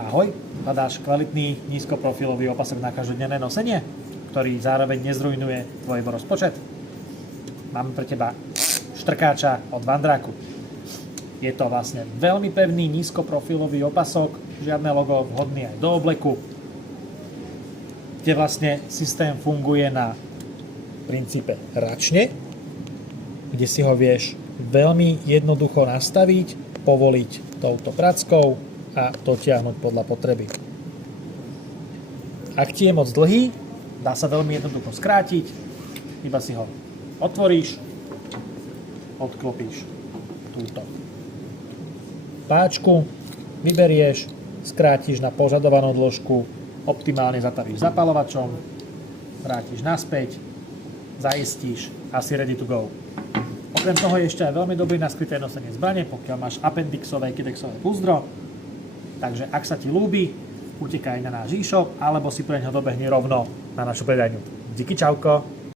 Ahoj, hľadáš kvalitný nízkoprofilový opasok na každodenné nosenie, ktorý zároveň nezrujnuje tvoj rozpočet? Máme pre teba štrkáča od Vandráku. Je to vlastne veľmi pevný nízkoprofilový opasok, žiadne logo, vhodný aj do obleku, kde vlastne systém funguje na princípe račne, kde si ho vieš veľmi jednoducho nastaviť, povoliť touto prackou a dotiahnuť podľa potreby. Ak ti je moc dlhý, dá sa veľmi jednoducho skrátiť, iba si ho otvoríš, odklopíš túto páčku, vyberieš, skrátiš na požadovanú dĺžku, optimálne zatavíš zapaľovačom, vrátiš naspäť, zaistíš a si ready to go. Okrem toho je ešte aj veľmi dobrý na skryté nosenie zbrane, pokiaľ máš appendixové, kidexové púzdro. Takže ak sa ti ľúbi, utekaj na náš e-shop alebo si preňho dobehni rovno na našu predajňu. Díky, čauko!